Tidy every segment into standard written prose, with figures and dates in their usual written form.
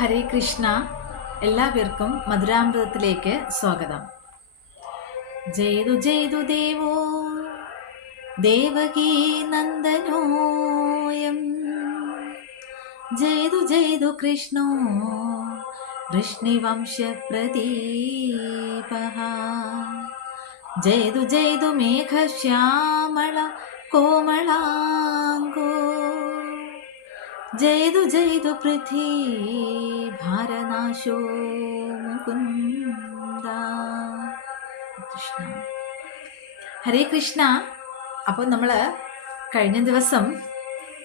ഹരേ കൃഷ്ണ. എല്ലാവർക്കും മധുരാമൃതത്തിലേക്ക് സ്വാഗതം. ജയതു ജയതു ദേവോ ദേവകീ നന്ദനോയം, ജയതു ജയതു കൃഷ്ണോ വൃഷ്ണിവംശ പ്രദീപഃ, ജയതു ജയതു മേഘശ്യാമള കോമളാംഗോ, ജയതു ജയതു പൃഥ്വീ ഭാരനാശോ മുകുന്ദ. കൃഷ്ണ ഹരേ കൃഷ്ണ. അപ്പോൾ നമ്മൾ കഴിഞ്ഞ ദിവസം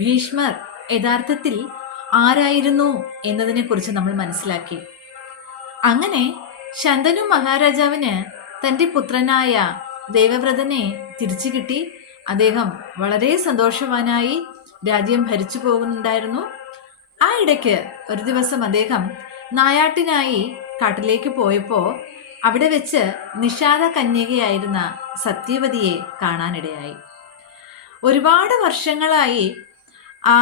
ഭീഷ്മർ യഥാർത്ഥത്തിൽ ആരായിരുന്നു എന്നതിനെക്കുറിച്ച് നമ്മൾ മനസ്സിലാക്കി. അങ്ങനെ ശന്തനു മഹാരാജാവിന് തൻ്റെ പുത്രനായ ദേവവ്രതനെ തിരിച്ചു കിട്ടി. അദ്ദേഹം വളരെ സന്തോഷവാനായി രാജ്യം ഭരിച്ചു പോകുന്നുണ്ടായിരുന്നു. ആ ഇടയ്ക്ക് ഒരു ദിവസം അദ്ദേഹം നായാട്ടിനായി കാട്ടിലേക്ക് പോയപ്പോൾ അവിടെ വെച്ച് നിഷാദ കന്യകയായിരുന്ന സത്യവതിയെ കാണാനിടയായി. ഒരുപാട് വർഷങ്ങളായി ആ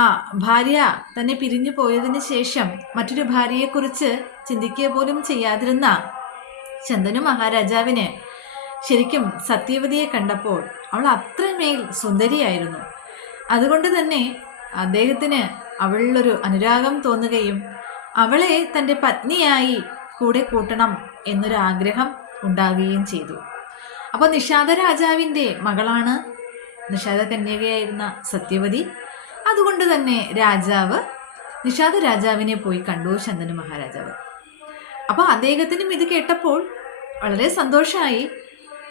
ഭാര്യ തന്നെ പിരിഞ്ഞു പോയതിന് ശേഷം മറ്റൊരു ഭാര്യയെക്കുറിച്ച് ചിന്തിക്കുക പോലും ചെയ്യാതിരുന്ന ശന്തനു മഹാരാജാവിന് ശരിക്കും സത്യവതിയെ കണ്ടപ്പോൾ അവൾ അത്രമേൽ സുന്ദരിയായിരുന്നു. അതുകൊണ്ട് തന്നെ അദ്ദേഹത്തിന് അവളിലൊരു അനുരാഗം തോന്നുകയും അവളെ തൻ്റെ പത്നിയായി കൂടെ കൂട്ടണം എന്നൊരു ആഗ്രഹം ഉണ്ടാവുകയും ചെയ്തു. അപ്പോൾ നിഷാദ രാജാവിൻ്റെ മകളാണ് നിഷാദ കന്യകയായിരുന്ന സത്യവതി. അതുകൊണ്ട് തന്നെ രാജാവ് നിഷാദ രാജാവിനെ പോയി കണ്ടു, ശന്തനു മഹാരാജാവ്. അപ്പോൾ അദ്ദേഹത്തിനും ഇത് കേട്ടപ്പോൾ വളരെ സന്തോഷമായി.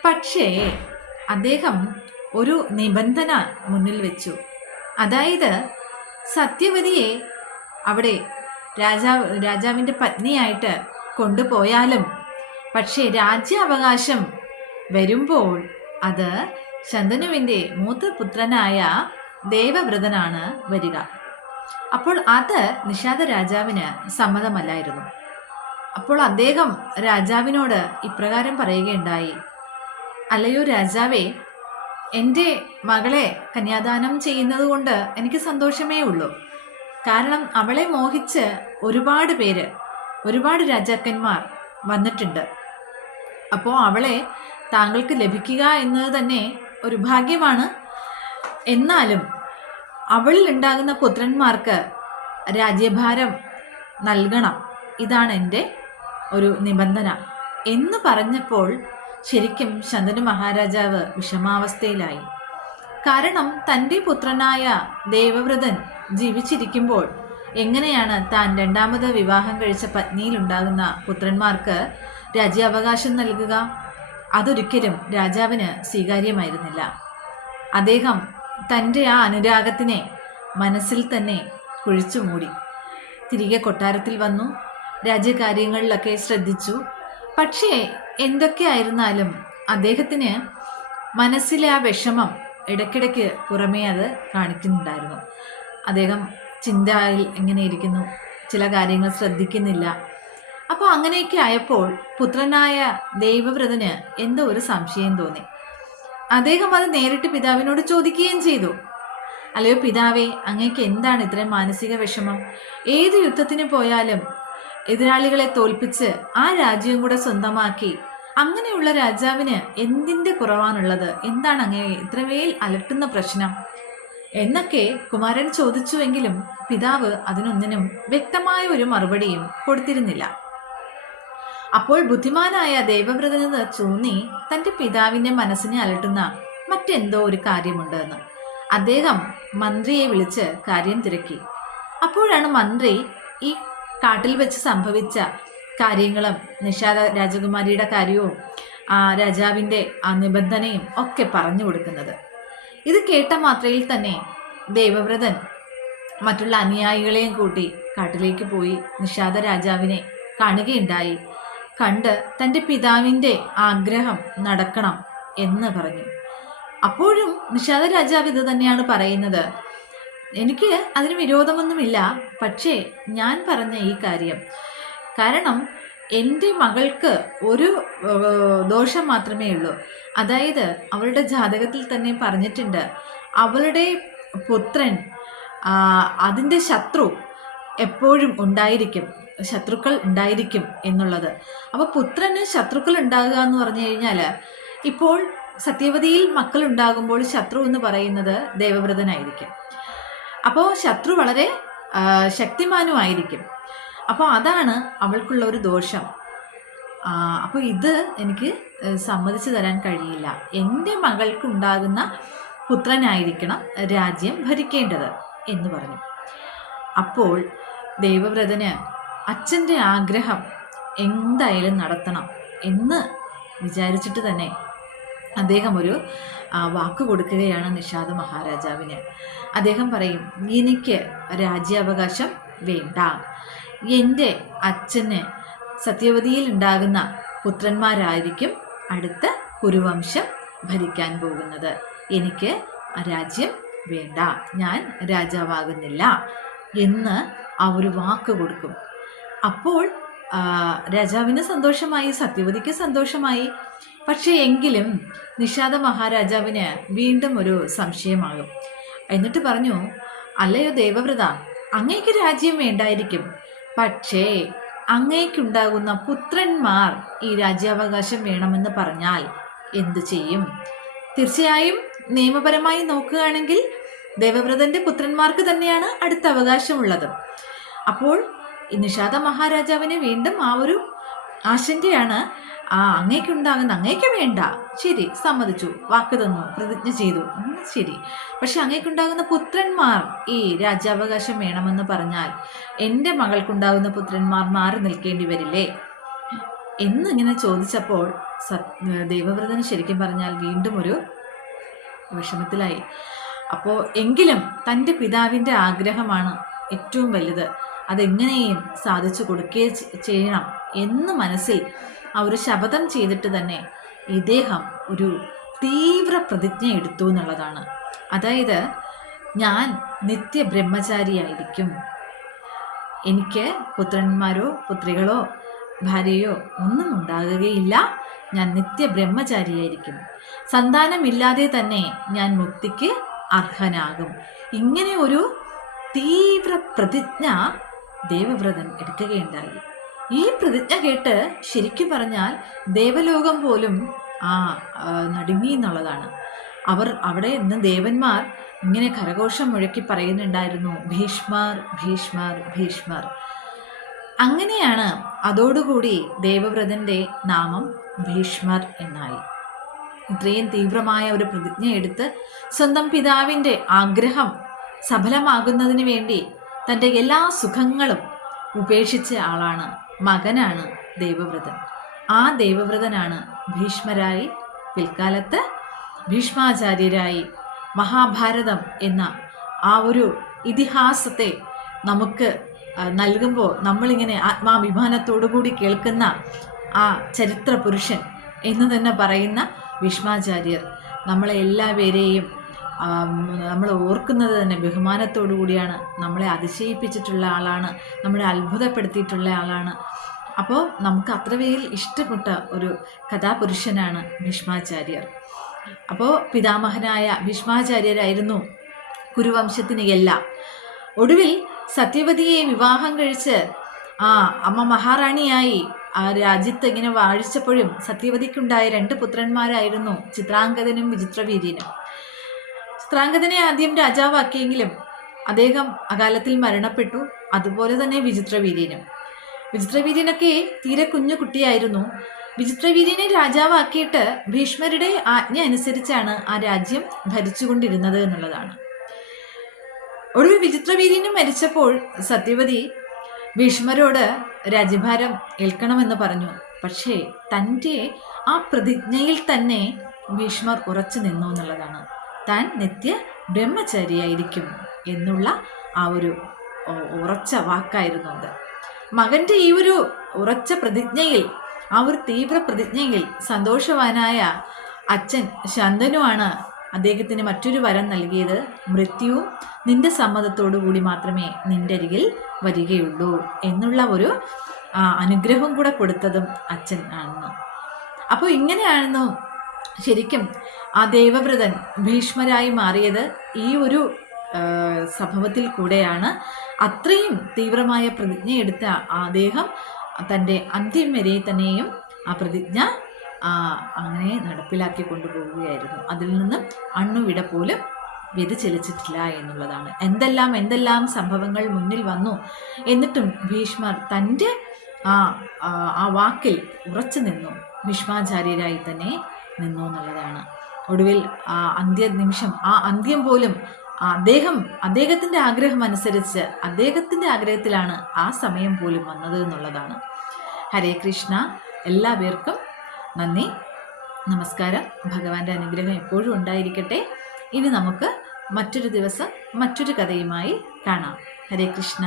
പക്ഷേ അദ്ദേഹം ഒരു നിബന്ധന മുന്നിൽ വെച്ചു. അതായത് സത്യവതിയെ അവിടെ രാജാവിൻ്റെ പത്നിയായിട്ട് കൊണ്ടുപോയാലും പക്ഷേ രാജ്യാവകാശം വരുമ്പോൾ അത് ശന്തനുവിൻ്റെ മൂത്ത പുത്രനായ ദേവവ്രതനാണ് വരിക. അപ്പോൾ അത് നിഷാദ രാജാവിന് സമ്മതമല്ലായിരുന്നു. അപ്പോൾ അദ്ദേഹം രാജാവിനോട് ഇപ്രകാരം പറയുകയുണ്ടായി: അല്ലയോ രാജാവേ, എൻ്റെ മകളെ കന്യാദാനം ചെയ്യുന്നത് കൊണ്ട് എനിക്ക് സന്തോഷമേ ഉള്ളൂ. കാരണം അവളെ മോഹിച്ച് ഒരുപാട് രാജാക്കന്മാർ വന്നിട്ടുണ്ട്. അപ്പോൾ അവളെ താങ്കൾക്ക് ലഭിക്കുക എന്നത് തന്നെ ഒരു ഭാഗ്യമാണ്. എന്നാലും അവളിൽ ഉണ്ടാകുന്ന പുത്രന്മാർക്ക് രാജ്യഭാരം നൽകണം, ഇതാണ് എൻ്റെ ഒരു നിബന്ധന എന്ന് പറഞ്ഞപ്പോൾ ശരിക്കും ശന്തനു മഹാരാജാവ് വിഷമാവസ്ഥയിലായി. കാരണം തൻ്റെ പുത്രനായ ദേവവ്രതൻ ജീവിച്ചിരിക്കുമ്പോൾ എങ്ങനെയാണ് താൻ രണ്ടാമത് വിവാഹം കഴിച്ച പത്നിയിലുണ്ടാകുന്ന പുത്രന്മാർക്ക് രാജ്യാവകാശം നൽകുക? അതൊരിക്കലും രാജാവിന് സ്വീകാര്യമായിരുന്നില്ല. അദ്ദേഹം തൻ്റെ ആ അനുരാഗത്തിനെ മനസ്സിൽ തന്നെ കുഴിച്ചു മൂടി. തിരികെ കൊട്ടാരത്തിൽ വന്നു, രാജ്യകാര്യങ്ങളിലൊക്കെ ശ്രദ്ധിച്ചു. പക്ഷേ എന്തൊക്കെയായിരുന്നാലും അദ്ദേഹത്തിന് മനസ്സിലെ ആ വിഷമം ഇടയ്ക്കിടയ്ക്ക് പുറമേ അത് കാണിക്കുന്നുണ്ടായിരുന്നു. അദ്ദേഹം ചിന്തയിൽ എങ്ങനെ ഇരിക്കുന്നു, ചില കാര്യങ്ങൾ ശ്രദ്ധിക്കുന്നില്ല. അപ്പോൾ അങ്ങനെയൊക്കെ ആയപ്പോൾ പുത്രനായ ദേവവ്രതന് എന്തോ ഒരു സംശയം തോന്നി. അദ്ദേഹം അത് നേരിട്ട് പിതാവിനോട് ചോദിക്കുകയും ചെയ്തു: അല്ലയോ പിതാവേ, അങ്ങേക്ക് എന്താണ് ഇത്രയും മാനസിക വിഷമം? ഏത് യുദ്ധത്തിന് പോയാലും എതിരാളികളെ തോൽപ്പിച്ച് ആ രാജ്യം കൂടെ സ്വന്തമാക്കി അങ്ങനെയുള്ള രാജാവിന് എന്തിൻ്റെ കുറവാണുള്ളത്? എന്താണ് അങ്ങേ ഇത്രമേൽ അലട്ടുന്ന പ്രശ്നം എന്നൊക്കെ കുമാരൻ ചോദിച്ചുവെങ്കിലും പിതാവ് അതിനൊന്നിനും വ്യക്തമായ ഒരു മറുപടിയും കൊടുത്തിരുന്നില്ല. അപ്പോൾ ബുദ്ധിമാനായ ദേവവ്രതന് തോന്നി തൻ്റെ പിതാവിൻ്റെ മനസ്സിനെ അലട്ടുന്ന മറ്റെന്തോ ഒരു കാര്യമുണ്ട് എന്ന്. അദ്ദേഹം മന്ത്രിയെ വിളിച്ച് കാര്യം തിരക്കി. അപ്പോഴാണ് മന്ത്രി ഈ കാട്ടിൽ വെച്ച് സംഭവിച്ച കാര്യങ്ങളും നിഷാദ രാജകുമാരിയുടെ കാര്യവും ആ രാജാവിൻ്റെ ആ നിബന്ധനയും ഒക്കെ പറഞ്ഞു കൊടുക്കുന്നത്. ഇത് കേട്ട മാത്രയിൽ തന്നെ ദേവവ്രതൻ മറ്റുള്ള അനുയായികളെയും കൂട്ടി കാട്ടിലേക്ക് പോയി നിഷാദ രാജാവിനെ കാണുകയുണ്ടായി. കണ്ട് തൻ്റെ പിതാവിൻ്റെ ആഗ്രഹം നടക്കണം എന്ന് പറഞ്ഞു. അപ്പോഴും നിഷാദ രാജാവ് ഇത് തന്നെയാണ് പറയുന്നത്: എനിക്ക് അതിന് വിരോധമൊന്നുമില്ല, പക്ഷേ ഞാൻ പറഞ്ഞ ഈ കാര്യം കാരണം എൻ്റെ മകൾക്ക് ഒരു ദോഷം മാത്രമേ ഉള്ളൂ. അതായത് അവളുടെ ജാതകത്തിൽ തന്നെ പറഞ്ഞിട്ടുണ്ട്, അവളുടെ പുത്രൻ അതിൻ്റെ ശത്രു എപ്പോഴും ഉണ്ടായിരിക്കും. ശത്രുക്കൾ ഉണ്ടായിരിക്കും എന്നുള്ളത്. അപ്പോൾ പുത്രന് ശത്രുക്കൾ ഉണ്ടാകുക എന്ന് പറഞ്ഞു കഴിഞ്ഞാൽ, ഇപ്പോൾ സത്യവതിയിൽ മക്കൾ ഉണ്ടാകുമ്പോൾ ശത്രു എന്ന് പറയുന്നത് ദേവവ്രതനായിരിക്കും. അപ്പോൾ ശത്രു വളരെ ശക്തിമാനുമായിരിക്കും. അപ്പോൾ അതാണ് അവൾക്കുള്ള ഒരു ദോഷം. അപ്പോൾ ഇത് എനിക്ക് സമ്മതിച്ചു തരാൻ കഴിയില്ല. എൻ്റെ മകൾക്കുണ്ടാകുന്ന പുത്രനായിരിക്കണം രാജ്യം ഭരിക്കേണ്ടത് എന്ന് പറഞ്ഞു. അപ്പോൾ ദേവവ്രതന് അച്ഛൻ്റെ ആഗ്രഹം എന്തായാലും നടത്തണം എന്ന് വിചാരിച്ചിട്ട് തന്നെ അദ്ദേഹം ഒരു വാക്ക് കൊടുക്കുകയാണ് നിഷാദ മഹാരാജാവിന്. അദ്ദേഹം പറയും, എനിക്ക് രാജ്യാവകാശം വേണ്ട. എൻ്റെ അച്ഛന് സത്യവതിയിൽ ഉണ്ടാകുന്ന പുത്രന്മാരായിരിക്കും അടുത്ത കുരുവംശം ഭരിക്കാൻ പോകുന്നത്. എനിക്ക് രാജ്യം വേണ്ട, ഞാൻ രാജാവാകുന്നില്ല എന്ന് ആ ഒരു വാക്ക് കൊടുക്കും. അപ്പോൾ രാജാവിന് സന്തോഷമായി, സത്യവതിക്ക് സന്തോഷമായി. പക്ഷേ എങ്കിലും നിഷാദ മഹാരാജാവിന് വീണ്ടും ഒരു സംശയമാകും. എന്നിട്ട് പറഞ്ഞു, അല്ലയോ ദേവവ്രത, അങ്ങേക്ക് രാജ്യം വേണ്ടായിരിക്കും, പക്ഷേ അങ്ങേക്കുണ്ടാകുന്ന പുത്രന്മാർ ഈ രാജ്യാവകാശം വേണമെന്ന് പറഞ്ഞാൽ എന്തു ചെയ്യും? തീർച്ചയായും നിയമപരമായി നോക്കുകയാണെങ്കിൽ ദേവവ്രതന്റെ പുത്രന്മാർക്ക് തന്നെയാണ് അടുത്ത അവകാശമുള്ളത്. അപ്പോൾ നിഷാദ മഹാരാജാവിന് വീണ്ടും ആ ഒരു ആശങ്കയാണ്. അങ്ങേക്കുണ്ടാകുന്ന, അങ്ങേക്ക് വേണ്ട, ശരി, സമ്മതിച്ചു, വാക്ക് തന്നു, പ്രതിജ്ഞ ചെയ്തു, ശരി, പക്ഷെ അങ്ങേക്കുണ്ടാകുന്ന പുത്രന്മാർ ഈ രാജ്യാവകാശം വേണമെന്ന് പറഞ്ഞാൽ എൻ്റെ മകൾക്കുണ്ടാകുന്ന പുത്രന്മാർ മാറി നിൽക്കേണ്ടി വരില്ലേ എന്നിങ്ങനെ ചോദിച്ചപ്പോൾ ദേവവ്രതന് ശരിക്കും പറഞ്ഞാൽ വീണ്ടും ഒരു വിഷമത്തിലായി. അപ്പോൾ എങ്കിലും തൻ്റെ പിതാവിൻ്റെ ആഗ്രഹമാണ് ഏറ്റവും വലുത്, അതെങ്ങനെയും സാധിച്ചു കൊടുക്കുകയും ചെയ്യണം എന്ന് മനസ്സിൽ ആ ഒരു ശപഥം ചെയ്തിട്ട് തന്നെ ഇദ്ദേഹം ഒരു തീവ്ര പ്രതിജ്ഞ എടുത്തു എന്നുള്ളതാണ്. അതായത്, ഞാൻ നിത്യ ബ്രഹ്മചാരിയായിരിക്കും, എനിക്ക് പുത്രന്മാരോ പുത്രികളോ ഭാര്യയോ ഒന്നും ഉണ്ടാകുകയില്ല, ഞാൻ നിത്യ ബ്രഹ്മചാരിയായിരിക്കും, സന്താനമില്ലാതെ തന്നെ ഞാൻ മുക്തിക്ക് അർഹനാകും. ഇങ്ങനെ ഒരു തീവ്ര പ്രതിജ്ഞ ദേവവ്രതൻ എടുക്കുകയുണ്ടായി. ഈ പ്രതിജ്ഞ കേട്ട് ശരിക്കും പറഞ്ഞാൽ ദേവലോകം പോലും നടുങ്ങി എന്നുള്ളതാണ്. അവിടെ ഇന്ന് ദേവന്മാർ ഇങ്ങനെ കരഘോഷം മുഴക്കി പറയുന്നുണ്ടായിരുന്നു, ഭീഷ്മർ ഭീഷ്മർ ഭീഷ്മർ. അങ്ങനെയാണ് അതോടുകൂടി ദേവവ്രതന്റെ നാമം ഭീഷ്മർ എന്നായി. ഇത്രയും തീവ്രമായ ഒരു പ്രതിജ്ഞ എടുത്ത് സ്വന്തം പിതാവിൻ്റെ ആഗ്രഹം സഫലമാകുന്നതിന് വേണ്ടി തൻ്റെ എല്ലാ സുഖങ്ങളും ഉപേക്ഷിച്ച ആളാണ്, മകനാണ് ദേവവ്രതൻ. ആ ദേവവ്രതനാണ് ഭീഷ്മരായി, പിൽക്കാലത്ത് ഭീഷ്മാചാര്യരായി മഹാഭാരതം എന്ന ആ ഒരു ഇതിഹാസത്തെ നമുക്ക് നൽകുമ്പോൾ നമ്മളിങ്ങനെ ആത്മാഭിമാനത്തോടുകൂടി കേൾക്കുന്ന ആ ചരിത്ര പുരുഷൻ എന്ന് തന്നെ പറയുന്ന ഭീഷ്മാചാര്യർ നമ്മളെ എല്ലാവരെയും നമ്മൾ ഓർക്കുന്നത് തന്നെ ബഹുമാനത്തോടു കൂടിയാണ്. നമ്മളെ അതിശയിപ്പിച്ചിട്ടുള്ള ആളാണ്, നമ്മളെ അത്ഭുതപ്പെടുത്തിയിട്ടുള്ള ആളാണ്. അപ്പോൾ നമുക്ക് അത്രവേൽ ഇഷ്ടപ്പെട്ട ഒരു കഥാപുരുഷനാണ് ഭീഷ്മാചാര്യർ. അപ്പോൾ പിതാമഹനായ ഭീഷ്മാചാര്യരായിരുന്നു കുരുവംശത്തിന് എല്ലാം. ഒടുവിൽ സത്യവതിയെ വിവാഹം കഴിച്ച് അമ്മ മഹാറാണിയായി ആ രാജ്യത്ത് ഇങ്ങനെ വാഴിച്ചപ്പോഴും സത്യവതിക്കുണ്ടായ 2 പുത്രന്മാരായിരുന്നു ചിത്രാംഗതനും വിചിത്രവീര്യനും. ചിത്രാംഗതനെ ആദ്യം രാജാവാക്കിയെങ്കിലും അദ്ദേഹം അകാലത്തിൽ മരണപ്പെട്ടു. അതുപോലെ തന്നെ വിചിത്രവീര്യനും. വിചിത്രവീര്യനൊക്കെ തീരെ കുഞ്ഞു കുട്ടിയായിരുന്നു. വിചിത്രവീര്യനെ രാജാവാക്കിയിട്ട് ഭീഷ്മരുടെ ആജ്ഞ അനുസരിച്ചാണ് ആ രാജ്യം ഭരിച്ചുകൊണ്ടിരുന്നത് എന്നുള്ളതാണ്. ഒടുവിൽ വിചിത്രവീര്യനും മരിച്ചപ്പോൾ സത്യവതി ഭീഷ്മരോട് രാജ്യഭാരം ഏൽക്കണമെന്ന് പറഞ്ഞു. പക്ഷേ തൻ്റെ ആ പ്രതിജ്ഞയിൽ തന്നെ ഭീഷ്മർ ഉറച്ചു നിന്നു എന്നുള്ളതാണ്. താൻ നിത്യ ബ്രഹ്മചാരിയായിരിക്കും എന്നുള്ള ആ ഒരു ഉറച്ച വാക്കായിരുന്നു അത്. മകൻ്റെ ഈ ഒരു ഉറച്ച പ്രതിജ്ഞയിൽ, ആ ഒരു തീവ്ര പ്രതിജ്ഞയിൽ സന്തോഷവാനായ അച്ഛൻ ശന്തനുവാണ് അദ്ദേഹത്തിന് മറ്റൊരു വരം നൽകിയത്. മൃത്യുവും നിന്റെ സമ്മതത്തോടു കൂടി മാത്രമേ നിന്റെ അരികിൽ വരികയുള്ളൂ എന്നുള്ള ഒരു അനുഗ്രഹം കൂടെ കൊടുത്തതും അച്ഛൻ ആണെന്ന്. അപ്പോൾ ഇങ്ങനെയാണെന്നു ശരിക്കും ആ ദേവവ്രതൻ ഭീഷ്മരായി മാറിയത് ഈ ഒരു സംഭവത്തിൽ കൂടെയാണ്. അത്രയും തീവ്രമായ പ്രതിജ്ഞയെടുത്ത അദ്ദേഹം തൻ്റെ അന്ത്യം വരെ തന്നെയും ആ പ്രതിജ്ഞ അങ്ങനെ നടപ്പിലാക്കി കൊണ്ടുപോവുകയായിരുന്നു. അതിൽ നിന്നും അണ്ണുവിട പോലും വ്യതിചലിച്ചിട്ടില്ല എന്നുള്ളതാണ്. എന്തെല്ലാം സംഭവങ്ങൾ മുന്നിൽ വന്നു, എന്നിട്ടും ഭീഷ്മർ തൻ്റെ ആ വാക്കിൽ ഉറച്ചു നിന്നു, ഭീഷ്മാചാര്യരായി തന്നെ നിന്നു എന്നുള്ളതാണ്. ഒടുവിൽ ആ അന്ത്യനിമിഷം, ആ അന്ത്യം പോലും അദ്ദേഹത്തിൻ്റെ ആഗ്രഹം അനുസരിച്ച്, അദ്ദേഹത്തിൻ്റെ ആഗ്രഹത്തിലാണ് ആ സമയം പോലും വന്നത് എന്നുള്ളതാണ്. ഹരേ കൃഷ്ണ. എല്ലാവർക്കും നന്ദി, നമസ്കാരം. ഭഗവാന്റെ അനുഗ്രഹം എപ്പോഴും ഉണ്ടായിരിക്കട്ടെ. ഇനി നമുക്ക് മറ്റൊരു ദിവസം മറ്റൊരു കഥയുമായി കാണാം. ഹരേ കൃഷ്ണ.